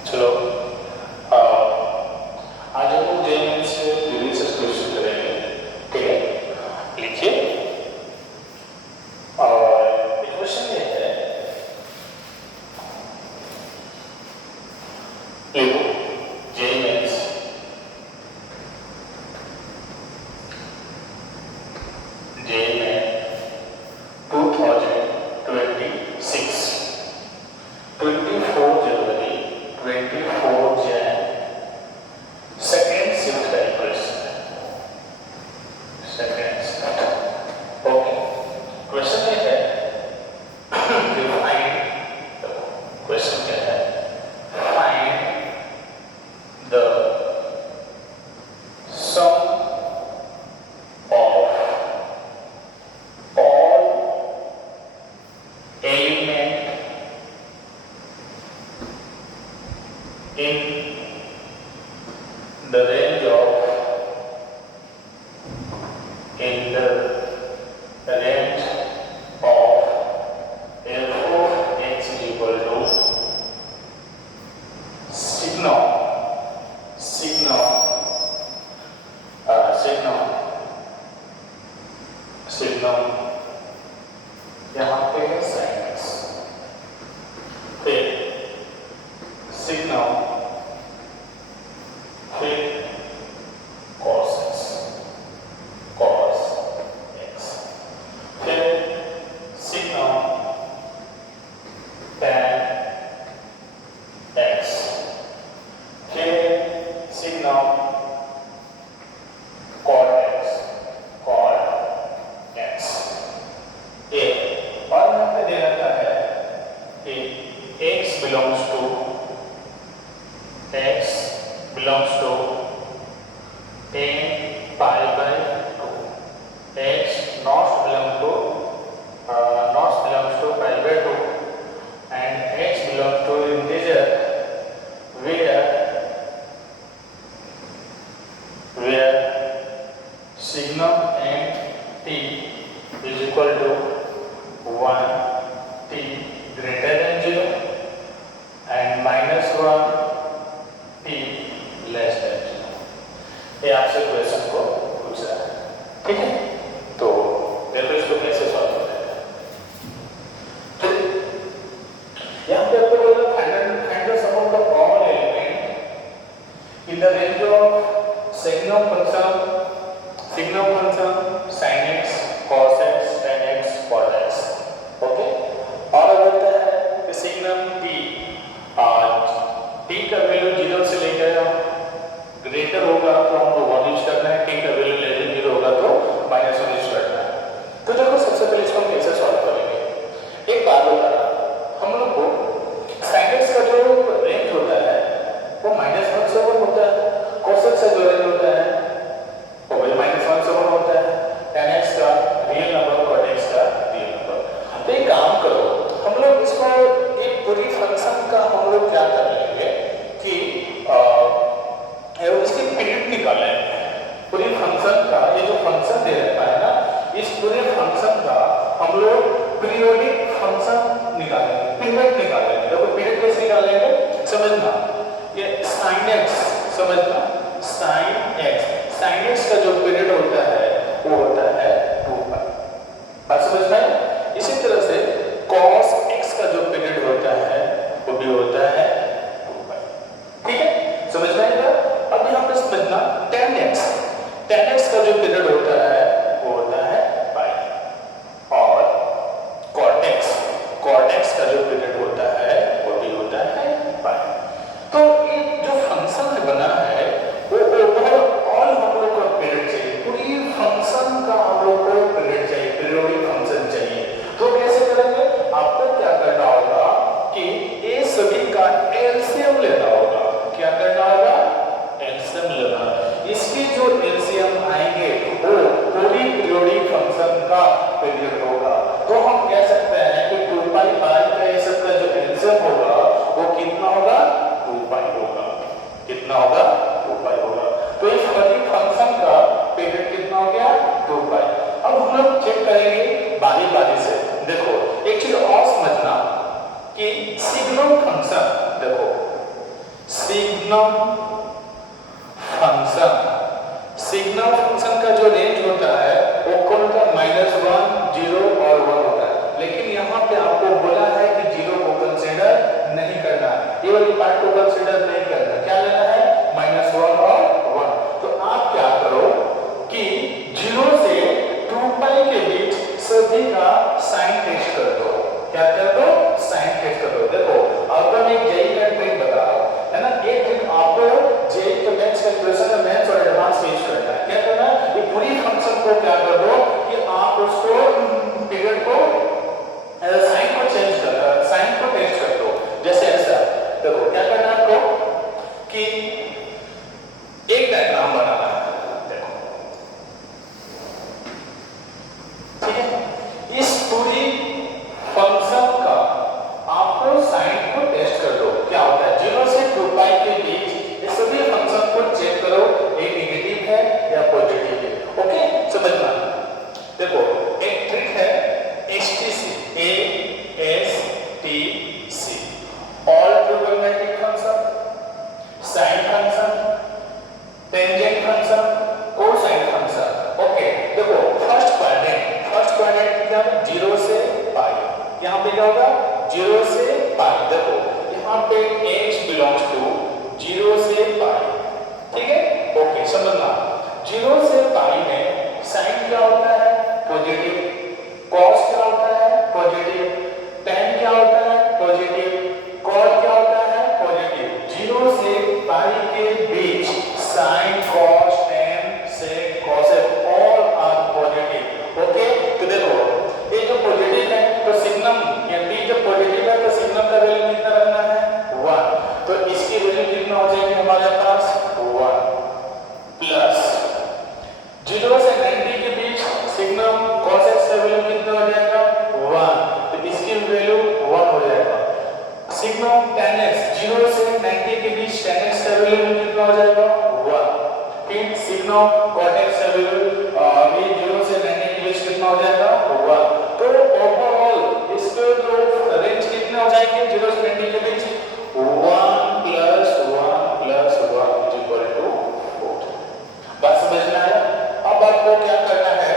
चलो आ, आज हम लोग जेएमएन से रिसर्च क्वेश्चन करेंगे। ठीक है, लिखिए। और क्वेश्चन ये है, लिखो जेएमएन 2026 24 जनवरी 24 जैन सेकेंड शिफ्ट का क्वेश्चन है। Second shift. ओके, क्वेश्चन ये है क्वेश्चन क्या है, find the sum of all element in the range of L4 x is equal to sigma यहाँ पे है sin x, फिर sigma, फिर cos x, फिर sigma tan x, फिर sigma cot x ये। और यहाँ पे दे रखा है कि x belongs to n pi by 2, x not belongs to pi by 2, and x belongs to integer where sigma and t is equal to 1, t greater than 0 and -1, t less than 0। ये आपसे question को पूछ रहा है। ठीक है, तो देखो इसको कैसे सॉल्व करें। तो यहाँ पे आपको बोला find the sum of the all element in the range of signum function sin x, cos x, tan x, cot x। Okay, और बोलता है कि सिग्नम t का वैल्यू 0 से लेकर ग्रेटर होगा तो हमको 1 यूज करना है, t का वैल्यू लेस देन 0 होगा तो -1 यूज करना है। तो देखो सबसे पहले इसको हम कैसे सॉल्व करेंगे। एक बात बता रहा, हम लोग को sin x का जो रेंज होता है वो -1 से 1 होता है, cos x का जो रेंज होता है वो भी -1 से 1 होता है, tan x का रियल नंबर, cot x का रियल नंबर। तो एक काम करो, हम लोग इसको एक पूरी फंक्शन का हम लोग क्या कर लेंगे कि इसकी पीरियड निकाल लेंगे। पूरी फंक्शन का ये जो फंक्शन दे रखा है ना, इस पूरे फंक्शन का हम लोग पीरियोडिक फंक्शन निकालेंगे, पीरियड निकालेंगे। देखो पीरियड कैसे निकालेंगे समझना, ये sin x समझना, sin x का जो पीरियड होता है वो होता है 2 बात समझ में। इसी तरह से cos x का जो पीरियड होता है वो भी होता है 2। ठीक है, समझ में आएगा। अब यहाँ पे समझना tan x का जो पीरियड होता है वो होता है पाई, और cot x का जो पीरियड होता है वो भी होता है पाई। तो ये जो फंक्शन बना है वो ओवरऑल हम लोग को पीरियड चाहिए, पूरी फंक्शन का हम लोग को पीरियड चाहिए, पीरियोडिक फंक्शन चाहिए। तो कैसे करेंगे, आपको क्या करना होगा कि ये सभी का एलसीएम लेना होगा। क्या करना होगा, एलसीएम लेना। इसके जो एलसीएम आएंगे वो पूरी पीरियोडिक फंक्शन का पीरियड होगा। तो हम कह सकते हैं कि 2 पाई का ये सब का जो एलसीएम होगा वो कितना होगा, 2 पाई होगा। कितना होगा, 2 पाई होगा। तो इस पूरी फंक्शन का पीरियड कितना हो गया, 2 पाई। अब हम लोग चेक करेंगे बारी बारी से। देखो एक चीज और समझना कि सिग्नम फंक्शन, देखो सिग्नम फंक्शन, सिग्नम फंक्शन का जो रेंज होता है वो कौन होता है? -1, 0 और 1 होता है। लेकिन यहाँ पे आपको बोला है कि 0 को कंसीडर नहीं करना, ये वाली पार्ट को कंसीडर नहीं करना, क्या लेना है? -1 और 1। तो आप क्या करो कि 0 से 2 पाई के बीच सभी का साइन टेस्ट कर दो। क्या कर दो? साइन टेस्ट कर दो। देखो आपको मैं एक जेई का ट्रिक बता रहा हूं, है ना? ये ट्रिक आपको जेई के मैथ्स कैलकुलेशन में मैथ्स और एडवांस यूज करना है। क्या करना है? ये पूरी फंक्शन को क्या कर दो कि आप उसको पीरियड को साइन को चेंज कर, साइन को टेस्ट कर दो। जैसे ऐसा देखो क्या करना है आपको कि एक डायग्राम बनाना है। देखो ठीक है, इस पूरी फंक्शन का आपको साइन को टेस्ट कर दो। क्या होता है? 0 से 2 पाई के बीच ये सभी फंक्शन को चेक करो, ये नेगेटिव है या पॉजिटिव है। ओके, समझना। देखो एक ट्रिक है STC, ASTC, all trigonometric function, sine function, tangent function, cosine function. Okay देखो फर्स्ट क्वाड्रेंट क्या है? 0 से पाई। यहाँ पे क्या होगा? 0 से पाई। देखो यहाँ पे h बिलोंग्स टू 0 से पाई, ठीक है? ओके समझना, 0 से पाई में साइन क्या होता है? पॉजिटिव। कॉस क्या होता है? पॉजिटिव। टेन क्या होता है? पॉजिटिव। कॉट क्या होता है? पॉजिटिव। 0 से पाई के बीच sine, cos, tan, sec, cosec all are positive. Okay तो देखो ये जो पॉजिटिव है तो सिग्नम या t जब पॉजिटिव है तो सिग्नम का वैल्यू कितना रखना है? 1। तो इसकी वैल्यू कितना हो जाएगी हमारे पास? 1 प्लस 0 से 90 के बीच सिग्नम cos x का वैल्यू कितना हो जाएगा? 1। तो इसकी वैल्यू 1 हो जाएगा। सिग्नम tan x 0 से 90 के बीच tan x का वैल्यू कितना हो जाएगा? 1। फिर सिग्नम cot x का वैल्यू भी 0 से 90 के बीच कितना हो जाएगा? 1। तो ओवरऑल इसके जो रेंज कितने हो जाएंगे 0 से 90 के बीच? 1 plus 1 plus 1 is equal to 4। बात समझ में आया? अब आपको क्या करना है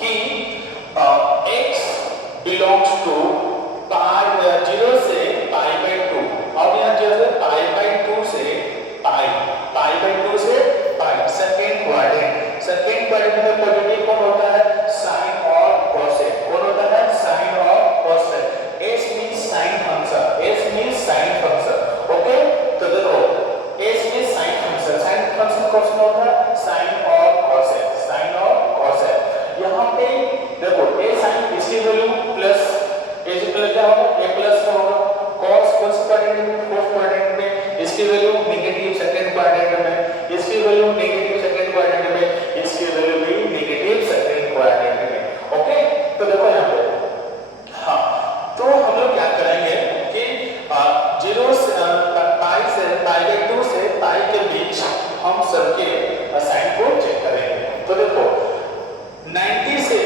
कि x बिलोंग्स टू 0 से पाई बाई 2। अब यहाँ जैसे पाई बाई 2 से पाई, पाई बाई 2 से पाई, सेकेंड क्वाड्रेंट में पॉजिटिव कौन होता है? साइन और कोसेक। कौन होता है? साइन और cosec. s means sine function, s means sine function. Okay तो देखो s means sine function, sine function कौन सा होता है? साइन और कोसेक, साइन और कोसेक। यहाँ पे देखो a साइन इसकी वैल्यू प्लस a से प्लस क्या होगा? a प्लस का होगा। cos कौन से क्वाड्रेंट में? फोर्थ क्वाड्रेंट में। इसकी वैल्यू नेगेटिव सेकंड क्वाड्रेंट में, इसकी वैल्यू नेगेटिव सेकंड क्वाड्रेंट में, इसकी वैल्यू भी नेगेटिव सेकंड क्वाड्रेंट में। ओके तो देखो यहाँ पे हाँ, तो हम लोग क्या करेंगे कि 0 से पाई बाई 2 से पाई के बीच हम सबके साइन को चेक करेंगे। तो देखो 90 से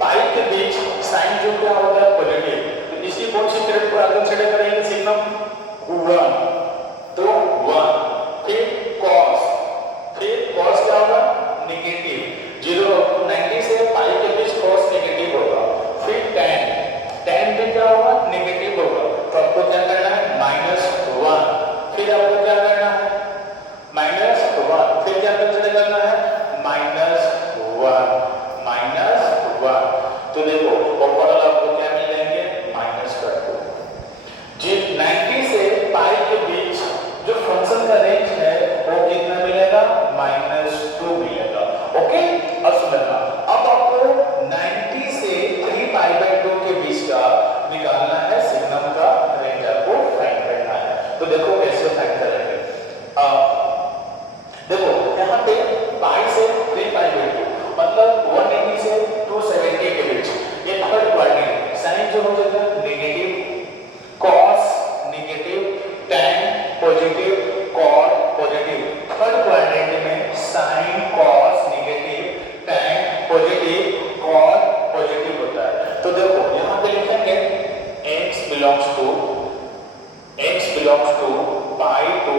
पाई के बीच साइन जो क्या होता है? पॉजिटिव। तो इसी कौन सी पीरियड को कंसीडर करेंगे? सिग्नम 1। तो 1 फिर cos, फिर cos क्या होगा? नेगेटिव। 90 से पाई के बीच cos नेगेटिव होगा। फिर tan भी क्या होगा? नेगेटिव होगा। तो आपको क्या करना है? -1। फिर आपको क्या करना है? -1। फिर क्या कंसीडर करना है? -1 तो देखो ओवरऑल आपको क्या मिल जाएंगे? -2। जी 90 से पाई के बीच जो फंक्शन का रेंज है वो कितना मिलेगा? -2 मिलेगा। ओके अब समझना, अब आपको 90 से 3 पाई बाई 2 के बीच का निकालना है सिग्नम का रेंज, आपको फाइंड करना है। तो देखो कैसे फाइंड करेंगे। देखो यहाँ पे पाई से 3 पाई बाई 2 मतलब 180 से 270 के बीच ये थर्ड क्वाड्रेंट, साइन जो हो जाएगा negative, cos negative, tan positive, cot positive. Third quadrant में sine, cos negative, tan positive, cot positive होता है। तो देखो यहाँ पे लिखेंगे x belongs to pi two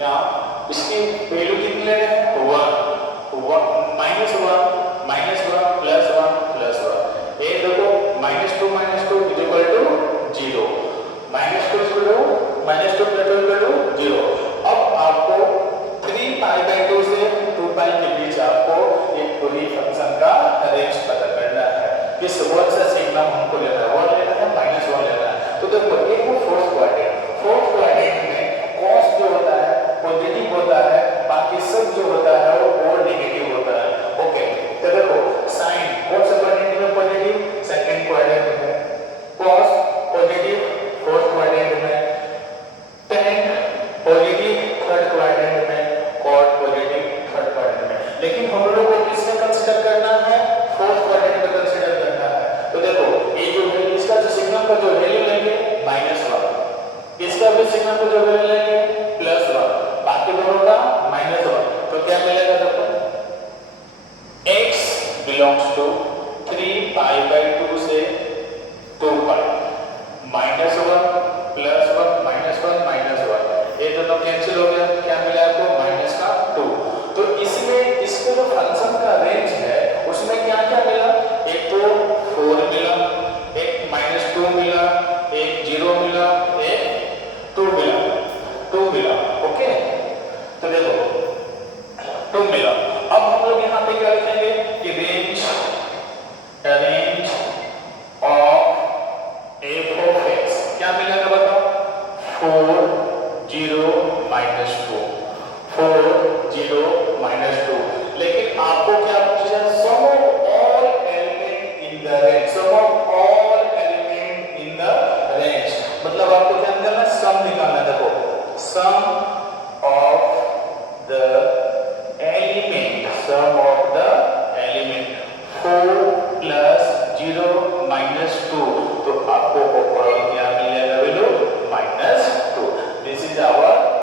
यहाँ इसकी वैल्यू कितनी ले रहे हैं 1 माइनस वन प्लस वन ये देखो -2 इज इक्वल टू 0 -2 प्लस 2 0। अब आपको 3π/2 से 2π के बीच आपको एक पूरी फंक्शन का रेंज पता करना है। किस वन से सिग्नम हमको लेना है 1 लेना है -1 लेना है। तो देखो एक वो फोर्थ क्वाड्रेंट में cos जो होता है पॉजिटिव होता है, बाकी सब जो होता है वो नेगेटिव होता है। ओके तो देखो sin कौन सा क्वाड्रेंट में पॉजिटिव सेकंड क्वाड्रेंट में, cos पॉजिटिव फोर्थ क्वाड्रेंट में, tan पॉजिटिव थर्ड क्वाड्रेंट में, cot पॉजिटिव थर्ड क्वाड्रेंट में। लेकिन हम लोग को किसमें कंसीडर करना है फोर्थ क्वाड्रेंट में कंसीडर करना है। तो देखो ये जो इसका जो सिग्नम का जो वैल्यू लेंगे -1, इसका भी सिग्नम का जो वैल्यू लेंगे +1, बाकी दोनों का -1। तो क्या मिलेगा देखो x बिलोंग्स टू 3π/2 से 2π -1 +1 -1 ये दोनों कैंसिल हो गया, क्या मिला आपको -2। तो इसमें इसको जो फंक्शन का रेंज है उसमें क्या क्या मिला, एक तो 4 मिला, एक -2 मिला, एक 0 मिला, एक 2 मिला। ओके तो देखो 2 मिला। अब हम लोग यहाँ पे क्या लिखेंगे कि range of f of x क्या मिलेगा बताओ 4 0 -2 4 0 -2। लेकिन आपको क्या पूछा sum of all element in the range, मतलब आपको क्या निकालना है सम निकालना है। देखो सम ऑफ द एलिमेंट 4 + 0